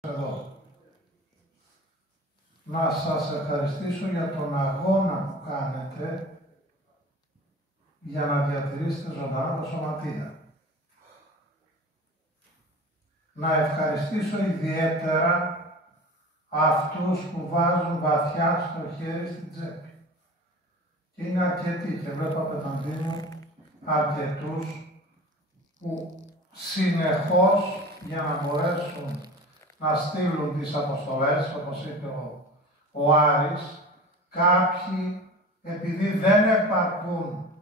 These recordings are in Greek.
εδώ. Να σας ευχαριστήσω για τον αγώνα που κάνετε για να διατηρήσετε ζωντανά τα σωματεία. Να ευχαριστήσω ιδιαίτερα αυτούς που βάζουν βαθιά στο χέρι στην τσέπη. Και είναι αρκετοί και βλέπω απέναντί μου αρκετούς που συνεχώς για να μπορέσουν να στείλουν τις αποστολές, όπως είπε ο Άρης, κάποιοι επειδή δεν επαρκούν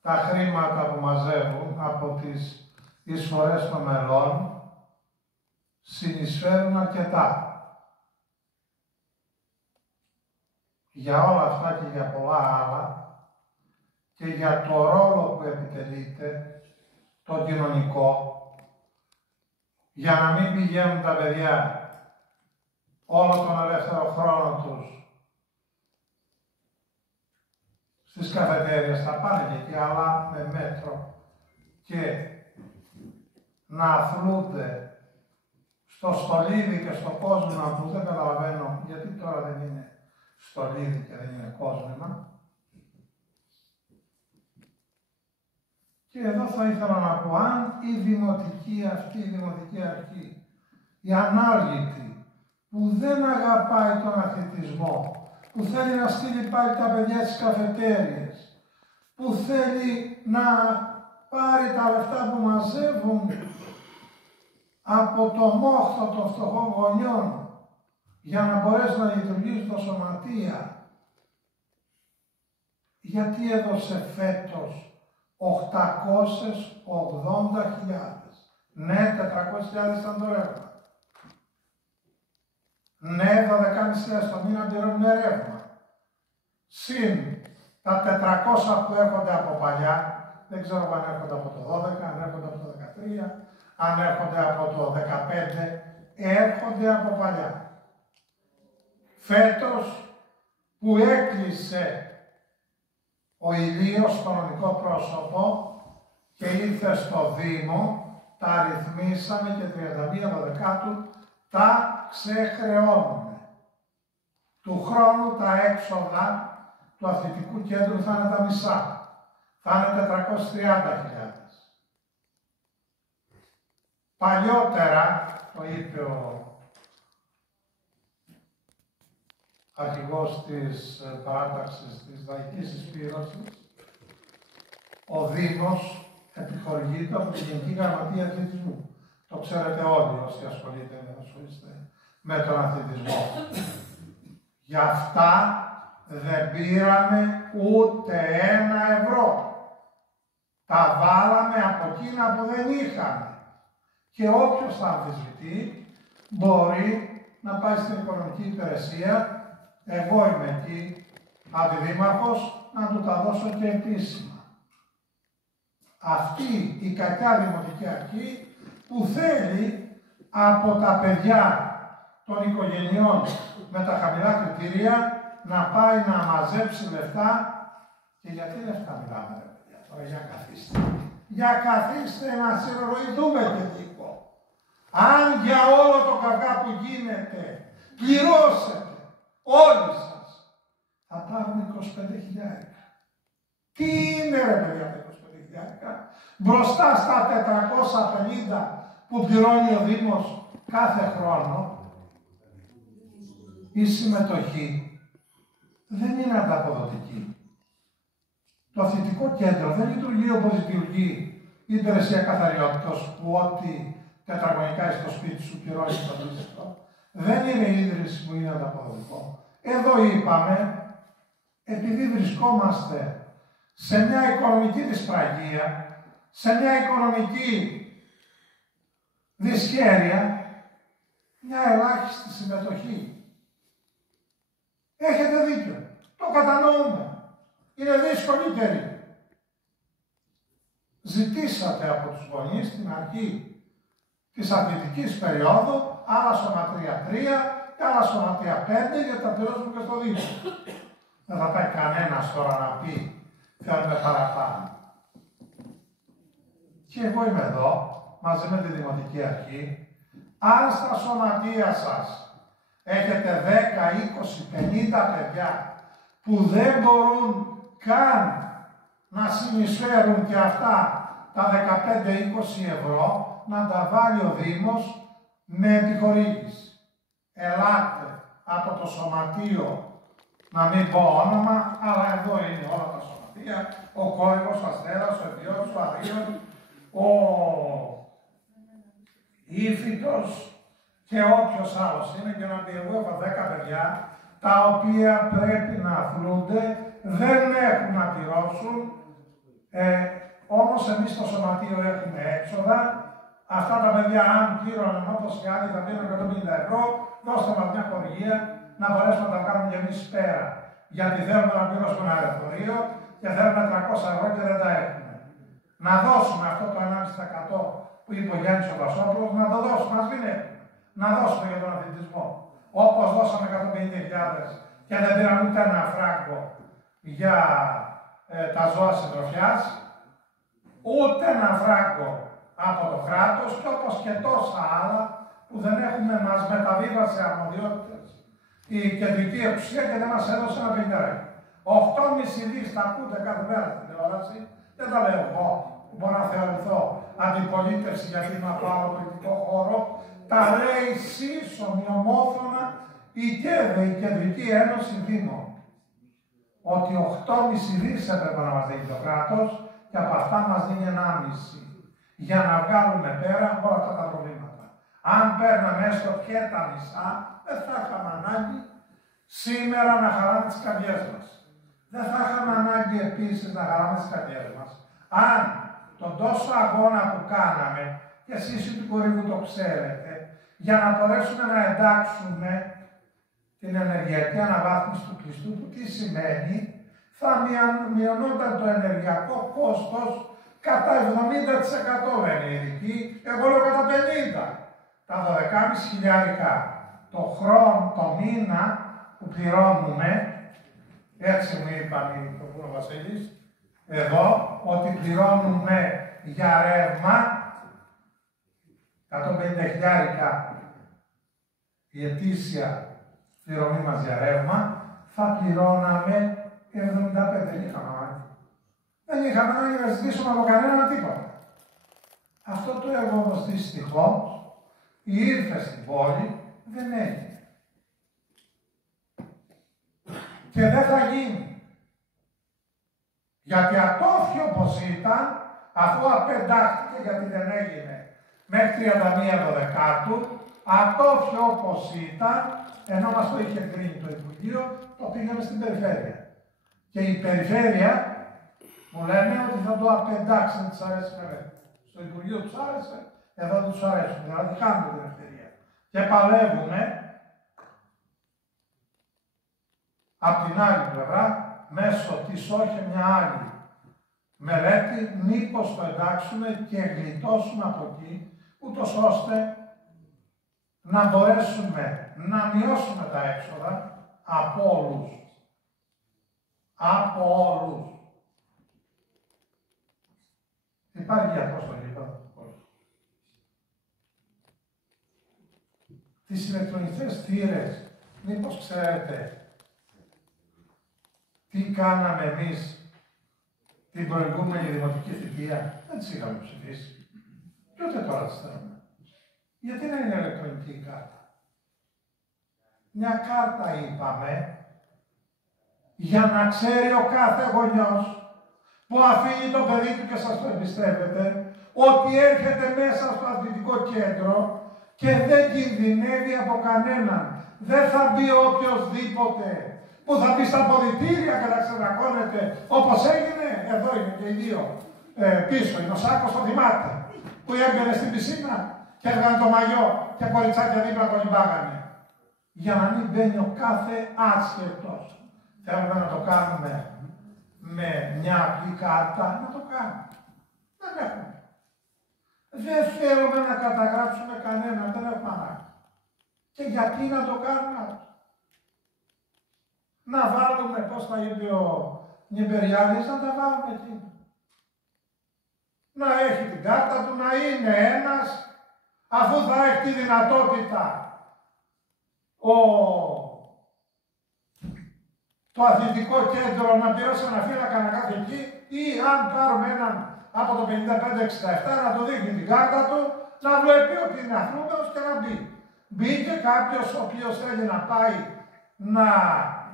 τα χρήματα που μαζεύουν από τις εισφορές των μελών, συνεισφέρουν αρκετά. Για όλα αυτά και για πολλά άλλα και για το ρόλο που επιτελείται, το κοινωνικό, για να μην πηγαίνουν τα παιδιά όλο τον ελεύθερο χρόνο τους στις καφετέριες, θα πάνε και εκεί, αλλά με μέτρο, και να αθλούνται στο στολίδι και στο κόσμημα που δεν καταλαβαίνω γιατί τώρα δεν είναι στολίδι και δεν είναι κόσμημα. Και εδώ θα ήθελα να πω, αν η δημοτική αυτή, η δημοτική αρχή, η ανάργητη, που δεν αγαπάει τον αθλητισμό, που θέλει να στείλει πάλι τα παιδιά στις καφετέριες, που θέλει να πάρει τα λεφτά που μαζεύουν από το μόχθο των φτωχών γονιών για να μπορέσει να λειτουργήσει τα σωματεία, γιατί έδωσε φέτος 880.000. Ναι, 400.000 ήταν το ρεύμα. Ναι, 12.500 το μήνα πληρώνουν ρεύμα. Συν τα 400 που έρχονται από παλιά, δεν ξέρω αν έρχονται από το 12, αν έρχονται από το 13, αν έρχονται από το 15, έρχονται από παλιά. Φέτος που έκλεισε ο Ηλίος στο νομικό πρόσωπο και ήρθε στο Δήμο, τα ρυθμίσαμε και 31 Δεκάτου τα ξεχρεώνουμε. Του χρόνου τα έξοδα του αθλητικού κέντρου θα είναι τα μισά. Θα είναι 430.000. Παλιότερα, το είπε ο αρχηγός της παράταξης της Λαϊκής Εισπύρωσης, ο Δήμος επιχορηγείται από την Γενική Γραμματεία Αθλητισμού. Το ξέρετε όλοι όσοι ασχολείστε με τον αθλητισμό. Γι' αυτά δεν πήραμε ούτε €1. Τα βάλαμε από εκείνα που δεν είχαμε. Και όποιος θα αμφισβητεί μπορεί να πάει στην οικονομική υπηρεσία. Εγώ είμαι εκεί, αντιδήμαρχος, να του τα δώσω και επίσημα. Αυτή η κακιά δημοτική αρχή που θέλει από τα παιδιά των οικογενειών με τα χαμηλά κριτήρια να πάει να μαζέψει λεφτά. Και γιατί λεφτά μιλάμε, ρε παιδιά, τώρα για καθίστε. Για καθίστε να συνοροηθούμε και λίγο. Αν για όλο το κακά που γίνεται πληρώσετε όλοι σας, θα πάρουμε 25.000. Τι είναι ρε παιδιά τα 25.000 μπροστά στα 450 που πληρώνει ο Δήμος κάθε χρόνο? Η συμμετοχή δεν είναι ανταποδοτική. Το αθλητικό κέντρο δεν λειτουργεί όπως λειτουργεί η υπηρεσία καθαριότητας, που ό,τι τετραγωνικά στο σπίτι σου πληρώνει το αντίστοιχο. Δεν είναι η ίδρυση που είναι ανταποδοτικό. Εδώ είπαμε, επειδή βρισκόμαστε σε μια οικονομική δυσπραγία, σε μια οικονομική δυσχέρεια, μια ελάχιστη συμμετοχή. Έχετε δίκιο. Το κατανοούμε. Είναι δύσκολη περίοδο. Ζητήσατε από τους γονείς στην αρχή της αθλητικής περίοδου άλλα σωματεία 3 και άλλα σωματεία 5 για τα πληρώσουμε και στο Δήμο. Δεν θα πάει κανένας τώρα να πει θέλουμε παραπάνω. Και εγώ είμαι εδώ μαζί με τη Δημοτική Αρχή Αν στα σωματεία σας έχετε 10, 20, 50 παιδιά που δεν μπορούν καν να συνεισφέρουν και αυτά τα 15-20 ευρώ, να τα βάλει ο Δήμος με επιχορήγηση. Ελάτε από το σωματείο, να μην πω όνομα, αλλά εδώ είναι όλα τα σωματεία, ο Κόρυβος, ο Αστέρας, ο Εβιός, ο Αγίος, ο Ήφυτος και όποιος άλλος είναι, και να πει εγώ έχω 10 παιδιά, τα οποία πρέπει να αθλούνται, δεν έχουν να πληρώσουν, όμως εμείς στο σωματείο έχουμε έξοδα. Αυτά τα παιδιά, αν πλήρωναν όπως και άλλοι, θα πήραν 150 ευρώ, δώστε μας μια χορηγία να μπορέσουμε να τα κάνουμε και εμείς πέρα. Γιατί θέλουμε να πληρώσουμε ένα λεωφορείο και θέλουμε 300 ευρώ και δεν τα έχουμε. Να δώσουμε αυτό το 1,5% που είπε ο Γιάννης ο Βασόπουλος, να το δώσουμε, ας μην έχουμε. Να δώσουμε για τον αθλητισμό. Όπως δώσαμε 150.000 και δεν πήραν ούτε ένα φράγκο για τα ζώα συντροφιάς, ούτε ένα φράγκο από το κράτος, και όπως και τόσα άλλα που δεν έχουμε, μας μεταβίβασε αρμοδιότητες η κεντρική εξουσία και δεν μας έδωσε ένα πενιάρι. 8,5 δις τα ακούτε κάθε μέρα στην τηλεόραση, δεν τα λέω εγώ που μπορώ να θεωρηθώ αντιπολίτευση γιατί είμαι από άλλο πολιτικό χώρο, τα λέει σύσσωμη ομόφωνα η ΚΕΔΕ, η Κεντρική Ένωση Δήμων. Ότι 8,5 δις έπρεπε να μας δίνει το κράτος και από αυτά μας δίνει 1,5 για να βγάλουμε πέρα όλα αυτά τα προβλήματα. Αν παίρναμε έστω και τα μισά, δεν θα είχαμε ανάγκη σήμερα να χαράμε τις καρδιές μας. Δεν θα είχαμε ανάγκη επίσης να χαράμε τις καρδιές μας. Αν τον τόσο αγώνα που κάναμε, και εσείς του Κορύβου το ξέρετε, για να μπορέσουμε να εντάξουμε την ενεργειακή αναβάθμιση του κλειστού, που τι σημαίνει, θα μειωνόταν το ενεργειακό κόστος κατά 70% λένε οι ειδικοί, εγώ λέω κατά 50%. Τα 12.500 το χρόνο, το μήνα που πληρώνουμε, έτσι μου είπαν ο Βασίλης, εδώ, ότι πληρώνουμε για ρεύμα 150.000 η ετήσια πληρωμή μας για ρεύμα, θα πληρώναμε 75. Δεν είχαμε ανάγκη. Δεν είχαμε ανάγκη να ζητήσουμε από κανέναν τίποτα. Αυτό το έργο όμως δυστυχώς ήρθε στην πόλη, δεν έγινε. Και δεν θα γίνει. Γιατί ατόφιο όπως ήταν, αφού απεντάχθηκε γιατί δεν έγινε μέχρι 31 Δεκάτου, ατόφιο όπως ήταν, ενώ μας το είχε κρίνει το Υπουργείο, το πήγαμε στην περιφέρεια. Και η περιφέρεια μου λένε ότι θα το απεντάξει, δεν τους αρέσει βέβαια. Στο Υπουργείο τους άρεσε, εδώ δεν τους αρέσουν. Δηλαδή κάνουμε την ευκαιρία. Και παλεύουμε απ' την άλλη πλευρά, μέσω της όχι μια άλλη μελέτη, μήπως το εντάξουμε και γλιτώσουμε από εκεί, ούτως ώστε να μπορέσουμε να μειώσουμε τα έξοδα από όλους. Από όλους. Υπάρχει γιατρός στο γήπεδο. Τις ηλεκτρονικές θύρες, μήπως ξέρετε τι κάναμε εμείς την προηγούμενη δημοτική θητεία? Δεν τις είχαμε ψηφίσει. Και ούτε τώρα τις θέλουμε. Γιατί να είναι ηλεκτρονική η κάρτα? Μια κάρτα είπαμε για να ξέρει ο κάθε γονιός που αφήνει το παιδί του και σας το εμπιστεύεται ότι έρχεται μέσα στο αθλητικό κέντρο και δεν κινδυνεύει από κανέναν. Δεν θα μπει οποιοσδήποτε που θα μπει στα αποδυτήρια και θα ξεδρακώνεται όπως έγινε. Εδώ είναι και οι δύο πίσω. Είναι ο Σάκος, το θυμάται, που έμπαινε στην πισίνα και έβγανε το μαγιό και κοριτσάκια δίπλα το λιμπάγανε. Για να μην μπαίνει ο κάθε άσχετος. Θέλουμε να το κάνουμε με μια απλή κάρτα, να το κάνουμε. Δεν έχουμε. Δεν θέλουμε να καταγράψουμε κανένα, δεν έχουμε ανάγκη. Και γιατί να το κάνουμε αυτό? Να βάλουμε, πώς θα είπε ο Νιμπεριάδης, να τα βάλουμε εκεί. Να έχει την κάρτα του, να είναι ένας αφού θα έχει τη δυνατότητα το αθλητικό κέντρο να πληρώσει ένα φύλακα να κάθει εκεί, ή αν πάρουμε έναν από το 55-67 να του δείχνει την κάρτα του, να βλέπει ότι είναι αθλούμενος και να μπει. Μπήκε κάποιος ο οποίος θέλει να πάει να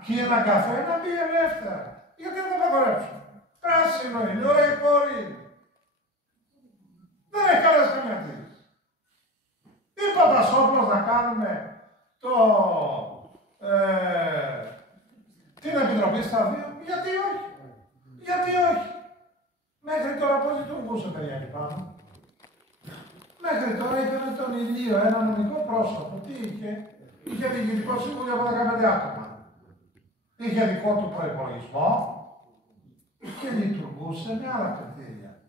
πιει ένα καφέ, να μπει ελεύθερα. Γιατί δεν θα απαγορέψουν. Πράσινο είναι, ωραία η κόρη. Δεν έχει κανένας καμία κλίση. Ή Παπασόπουλος να κάνουμε την Επιτροπή στα δύο. Γιατί όχι. Γιατί όχι. Μέχρι τώρα πώς λειτουργούσε, παιδιά, εκεί πάνω. Μέχρι τώρα ήταν τον Ηλίο, ένα νομικό πρόσωπο. Τι είχε. Είχε διοικητικό σύμβουλο από 15 άτομα. Είχε δικό του προϋπολογισμό και λειτουργούσε με άλλα κριτήρια.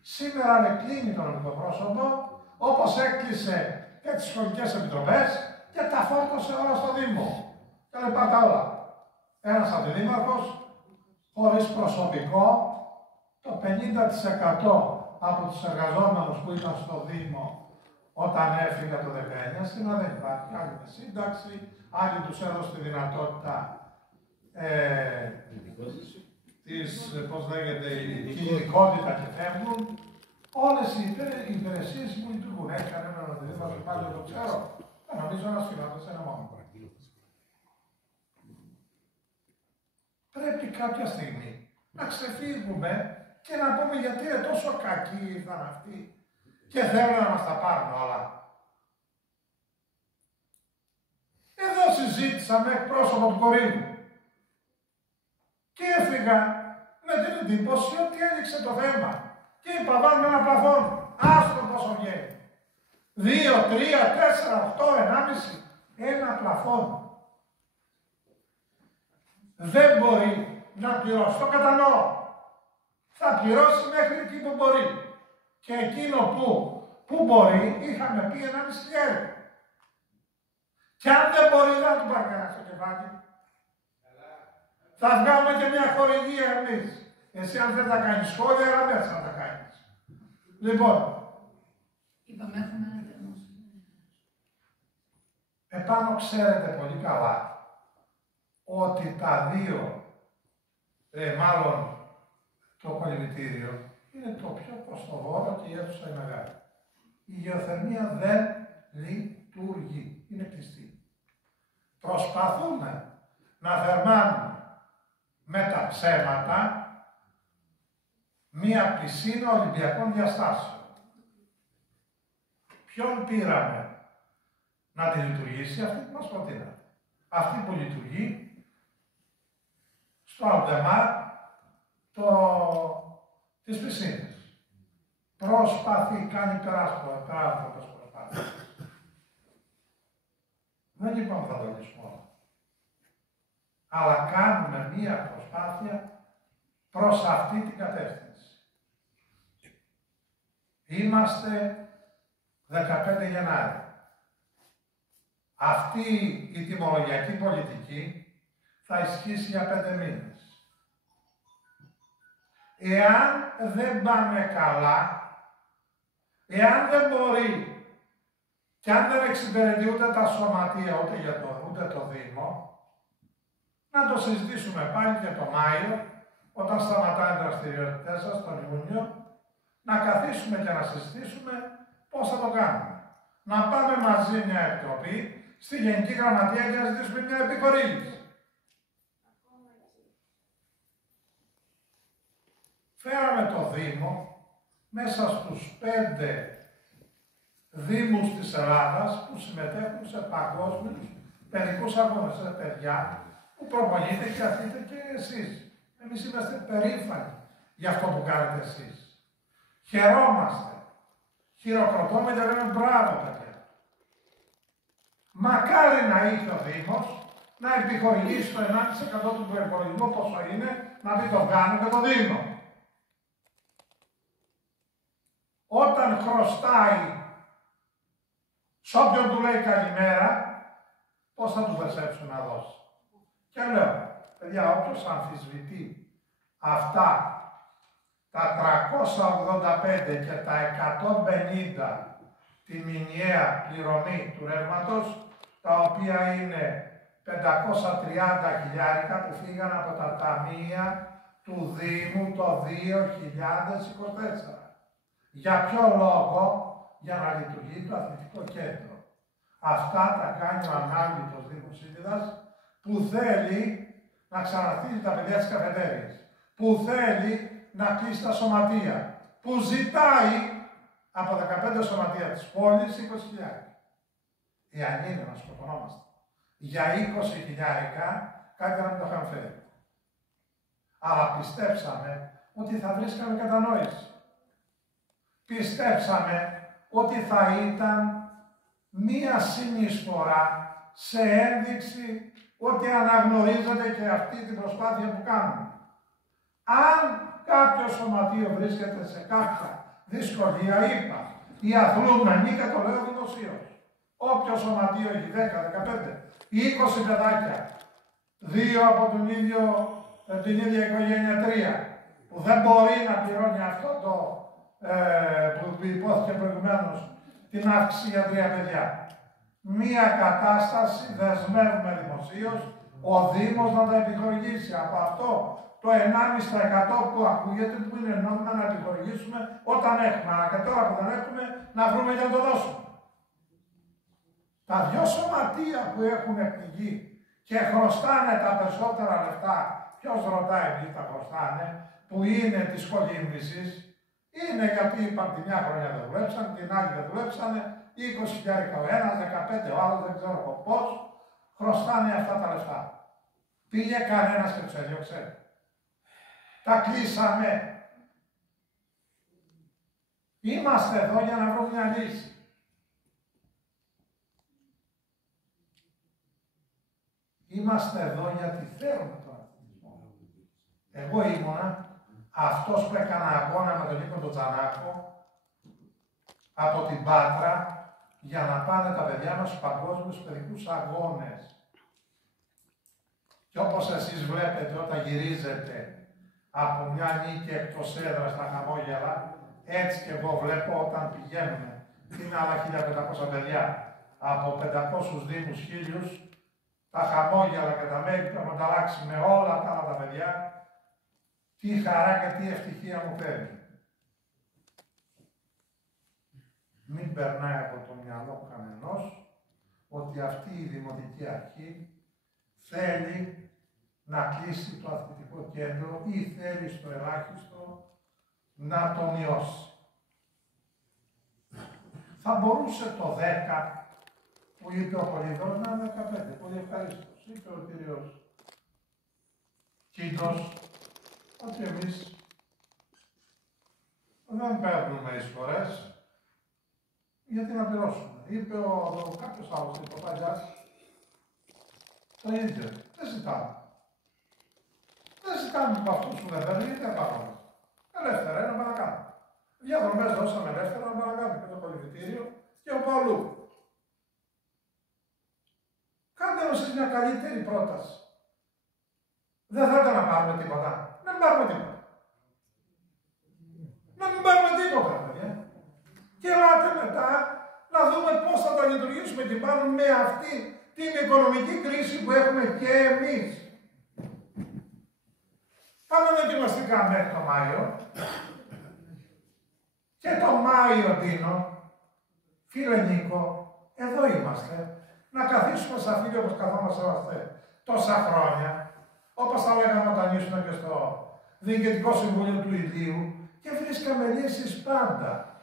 Σήμερα κλείνει το νομικό πρόσωπο, όπως έκλεισε και τις σχολικές επιτροπές και τα φόρτωσε όλα στο Δήμο. Και λέει πάντα όλα. Ένας αντιδήμαρχος, χωρίς προσωπικό, το 50% από τους εργαζόμενους που ήταν στο Δήμο όταν έφυγε το 19, σήμερα δεν υπάρχει. Άλλοι με σύνταξη, άλλοι τους έδωσε τη δυνατότητα πώς λέγεται, η κινητικότητα και φεύγουν. Όλες οι υπηρεσίες που λειτουργούν. Έχει κανέναν αντιδήμαρχο πάλι, δεν το ξέρω. Νομίζω ένας φιλάτος, ένα μόνο. Πρέπει κάποια στιγμή να ξεφύγουμε και να πούμε γιατί είναι τόσο κακοί ήρθαν αυτοί και θέλουν να μας τα πάρουν όλα. Εδώ συζήτησα με εκπρόσωπο του Κορίνθου και έφυγα με την εντύπωση ότι έδειξε το θέμα και είπα βάλουμε ένα πλαφόν, άστο πόσο βγαίνει. 2, 3, 4, 8, 1,5, ένα πλαφόν. Δεν μπορεί να πληρώσει, το κατανοώ. Θα πληρώσει μέχρι εκεί που μπορεί. Και εκείνο που μπορεί, είχαμε πει 1,5 €. Και αν δεν μπορεί, δεν του πάρει κανένα στο κεφάλι. Θα βγάλουμε και μια χορηγία εμείς. Εσύ αν δεν τα κάνεις σχόλια, αλλά δεν θα τα κάνεις. Λοιπόν. Είπαμε, έχουμε ένα τέλος. Επάνω ξέρετε πολύ καλά ότι τα δύο, μάλλον το κολυμβητήριο, είναι το πιο προστοβόρο και η αίθουσα είναι μεγάλη. Η γεωθερμία δεν λειτουργεί, είναι κλειστή. Προσπαθούμε να θερμάνουμε με τα ψέματα μία πισίνα Ολυμπιακών διαστάσεων. Ποιον πήραμε να τη λειτουργήσει, αυτή που μας προτείνατε. Αυτή που λειτουργεί στο Αλντεμάρ τις πισίνες. Προσπαθεί, κάνει περάσπροπες προσπάθειες. Δεν είπαμε θα το λύσουμε όλα. Αλλά κάνουμε μία προσπάθεια προς αυτή την κατεύθυνση. Είμαστε 15 Γενάρη. Αυτή η τιμολογιακή πολιτική θα ισχύσει για 5 μήνες. Εάν δεν πάμε καλά, εάν δεν μπορεί και αν δεν εξυπηρετεί ούτε τα σωματεία ούτε το Δήμο, να το συζητήσουμε πάλι και το Μάιο, όταν σταματάνε οι δραστηριότητες σας, τον Ιούνιο, να καθίσουμε και να συζητήσουμε πώς θα το κάνουμε. Να πάμε μαζί μια επιτροπή στη Γενική Γραμματεία και να ζητήσουμε μια επιχορήγηση. Φέραμε το Δήμο μέσα στους 5 Δήμους της Ελλάδας που συμμετέχουν σε παγκόσμιους παιδικούς αγώνες, σε παιδιά που προπονείτε και αθλείτε και εσείς. Εμείς είμαστε περήφανοι για αυτό που κάνετε εσείς. Χαιρόμαστε. Χειροκροτούμε και λέμε μπράβο, παιδιά. Μακάρι να είχε ο Δήμος να επιχορηγήσει το 1,5% του προϋπολογισμού, πόσο είναι, να πει το κάνω και το Δήμο. Όταν χρωστάει σ' όποιον του λέει καλημέρα, πώς θα του περσέψουν να δώσει. Και λέω, παιδιά, όποιος αμφισβητεί αυτά τα 385 και τα 150 τη μηνιαία πληρωμή του ρεύματος, τα οποία είναι 530 χιλιάρικα που φύγαν από τα ταμεία του Δήμου το 2024. Για ποιο λόγο? Για να λειτουργεί το αθλητικό κέντρο. Αυτά τα κάνει ο ανάλυτος Δήμος Σύντιδας, που θέλει να ξαναστείλει τα παιδιά της καφετέριας, που θέλει να κλείσει τα σωματεία, που ζητάει από 15 σωματεία της πόλης 20.000. Εάν είναι να σκοτωνόμαστε για 20.000, κάτι να μην το είχαν φέρει. Αλλά πιστέψαμε ότι θα βρίσκαμε κατανόηση. Πιστέψαμε ότι θα ήταν μία συνεισφορά σε ένδειξη ότι αναγνωρίζεται και αυτή την προσπάθεια που κάνουμε. Αν κάποιο σωματείο βρίσκεται σε κάποια δυσκολία, είπα, οι αθλούμενοι, και το λέω δημοσίως, όποιο σωματείο έχει 10, 15 ή 20 παιδάκια, 2 από την ίδια οικογένεια, 3, που δεν μπορεί να πληρώνει αυτό το που υπόθηκε προηγουμένως, την αύξηση για 3 παιδιά. Μία κατάσταση δεσμεύουμε δημοσίως ο Δήμος να τα επιχορηγήσει. Από αυτό το 1,5% που ακούγεται, που είναι νόμιμα να επιχορηγήσουμε όταν έχουμε. Αλλά και τώρα που δεν έχουμε, να βρούμε για να το δώσουμε. Τα 2 σωματεία που έχουν πνιγεί και χρωστάνε τα περισσότερα λεφτά, ποιος ρωτάει ποιοι τα χρωστάνε, που είναι της κολύμβησης, είναι γιατί είπαν τη μια χρονιά δεν δουλέψαν, την άλλη δεν δουλέψανε, 20.000 ο ένας, 15 ο άλλος, δεν ξέρω πώς, χρωστάνε αυτά τα λεφτά. Πήγε κανένας και τους έδιωξε. Τα κλείσαμε. Είμαστε εδώ για να βρούμε μια λύση. Είμαστε εδώ γιατί θέλουμε τον αθλητισμό. Εγώ ήμουνα αυτός που έκανα αγώνα με τον Νίκο τον Τζανάκο από την Πάτρα για να πάνε τα παιδιά μας στους παγκόσμιους παιδικούς αγώνες. Και όπως εσείς βλέπετε όταν γυρίζετε από μια νίκη εκτός έδρας στα χαμόγελα, έτσι και εγώ βλέπω όταν πηγαίνουμε, είναι άλλα 1.500 παιδιά, από 500 δήμους, 1.000, τα χαμόγελα και τα μέλη που έχουν ανταλλάξει με όλα τα άλλα τα παιδιά, τι χαρά και τι ευτυχία μου φέρνει. Μην περνάει από το μυαλό κανενός ότι αυτή η Δημοτική Αρχή θέλει να κλείσει το αθλητικό κέντρο ή θέλει στο ελάχιστο να το μειώσει. Θα μπορούσε το 10 που είπε ο Πολύδωρος να είναι 15. Πολύ ευχαρίστως. Είπε ο κύριος Κίντος ότι εμείς δεν παίρνουμε εισφορές γιατί να πληρώσουμε. Είπε κάποιος άλλος, είπε ο Παγιάς, το ίδιο. Δεν ζητάμε. Δεν ζητάμε από αυτούς που δεν παίρνουν, γιατί δεν πάρουμε. Ελεύθερα είναι να πάνε να κάνουμε. Διαδρομές δώσαμε ελεύθερα να πάνε να κάνουμε και το κολυβητήριο και ο Παολού. Κάντε μας εσείς μια καλύτερη πρόταση. Δεν θέλετε να πάρουμε τίποτα. Να μην πάρουμε τίποτα. Να μην πάρουμε τίποτα, παιδιά. Και ελάτε μετά να δούμε πώς θα τα λειτουργήσουμε και πάνω με αυτή την οικονομική κρίση που έχουμε και εμείς. Πάμε δοκιμαστικά μέχρι το Μάιο. Και το Μάιο, Ντίνο, φίλε Νίκο, εδώ είμαστε. Να καθίσουμε σαν φίλοι όπως καθόμαστε τόσα χρόνια, όπως τα λέγαμε όταν ήσουν και στο Διοικητικό Συμβούλιο του Ιδίου, και βρίσκαμε λύσεις πάντα.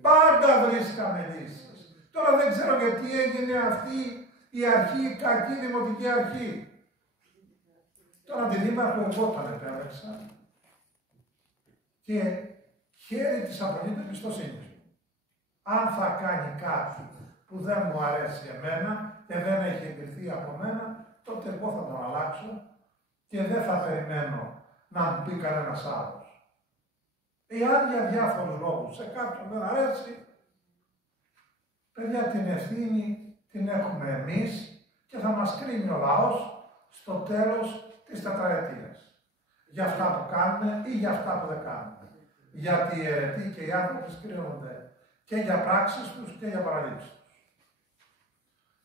Πάντα βρίσκαμε λύσεις. Τώρα δεν ξέρω γιατί έγινε αυτή η αρχή, η κακή δημοτική αρχή. Τον αντιδήμαρχο εγώ τον επέλεξα και χέρι της απολύτως εμπιστοσύνης μου. Αν θα κάνει κάτι που δεν μου αρέσει εμένα και δεν έχει εγκριθεί από μένα, τότε εγώ θα τον αλλάξω και δεν θα περιμένω να μου πει κανένας άλλος. Εάν για διάφορους λόγους σε κάποιον δεν αρέσει, παιδιά, την ευθύνη την έχουμε εμείς και θα μας κρίνει ο λαός στο τέλος της τετραετίας. Για αυτά που κάνουμε ή για αυτά που δεν κάνουμε. Γιατί οι αιρετοί και οι άνθρωποι κρίνονται και για πράξεις τους και για παραλήψεις τους.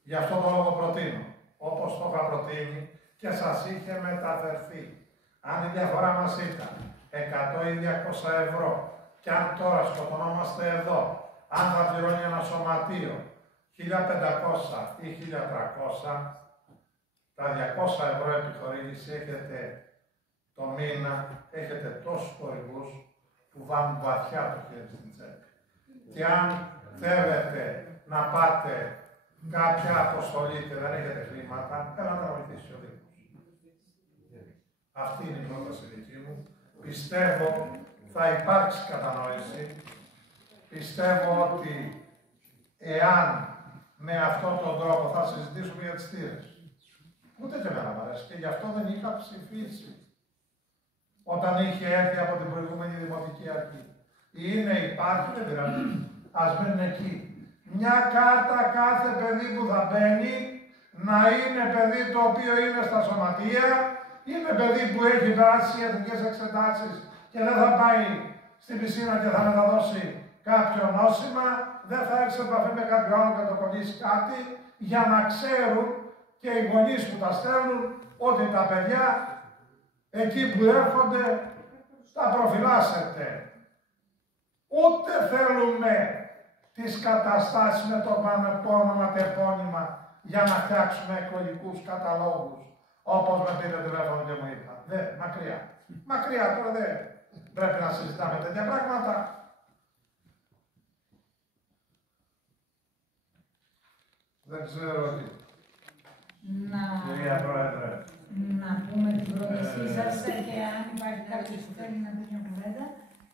Γι' αυτό το λόγο προτείνω, όπως το είχα προτείνει και σας είχε μεταφερθεί. Αν η διαφορά μας ήταν 100 ή 200 ευρώ, και αν τώρα σκοτωνόμαστε εδώ, αν θα πληρώνει ένα σωματείο 1.500 ή 1.300, τα 200 ευρώ επιχορήγηση έχετε το μήνα, έχετε τόσους χορηγούς που βάλουν βαθιά το χέρι στην τσέπη. Και αν θέλετε να πάτε κάποια αποστολή και δεν έχετε χρήματα, έλα να βοηθήσει ο Δήμος. Αυτή είναι η πρόταση δική μου. Πιστεύω θα υπάρξει κατανόηση. Πιστεύω ότι εάν με αυτόν τον τρόπο θα συζητήσουμε για τις θύρες, ούτε και εμένα μου αρέσει και γι' αυτό δεν είχα ψηφίσει όταν είχε έρθει από την προηγούμενη Δημοτική Αρχή. Είναι, υπάρχει, δεν πειράζει. Ας μείνουν εκεί. Μια κάρτα κάθε παιδί που θα μπαίνει να είναι παιδί το οποίο είναι στα σωματεία, είναι παιδί που έχει περάσει ιατρικές εξετάσεις και δεν θα πάει στην πισίνα και θα μεταδώσει κάποιο νόσημα, δεν θα έρθει σε επαφή με κάποιο άλλο και το κολλήσει κάτι, για να ξέρουν και οι γονείς που τα στέλνουν ότι τα παιδιά εκεί που έρχονται τα προφυλάσσεται. Ούτε θέλουμε τις καταστάσεις με το όνομα τεπώνυμα για να φτιάξουμε εκλογικούς καταλόγους, όπως με πήρε τηλέφωνο και μου είπα. Μακριά. Μακριά, τώρα δεν πρέπει να συζητάμε τέτοια πράγματα. Δεν ξέρω τι. Κυρία Πρόεδρε. Να πούμε την πρότασή σας και αν υπάρχει κάποιος που θέλει να πει μια κουβέντα.